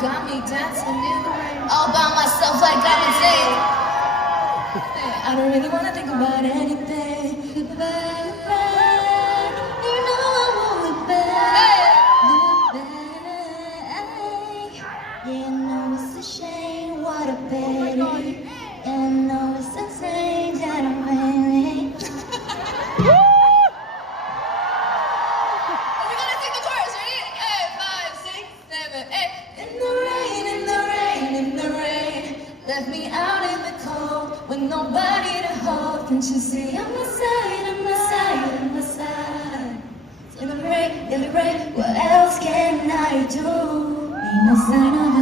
got me dancing in the rain, all by myself like I didn't say. I don't really wanna think about anything, but you know I won't look back. Yeah, no, it's a shame, what a pity. And no, it's the same that I'm wearing. We're gonna sing the chorus, ready? 8, 5, 6, 7, 8. In the rain, in the rain, in the rain, left me out in the cold with nobody to hold. Can't you see I'm the side, I'm the side, I'm the side. In the rain, what else can I do? Be my sign of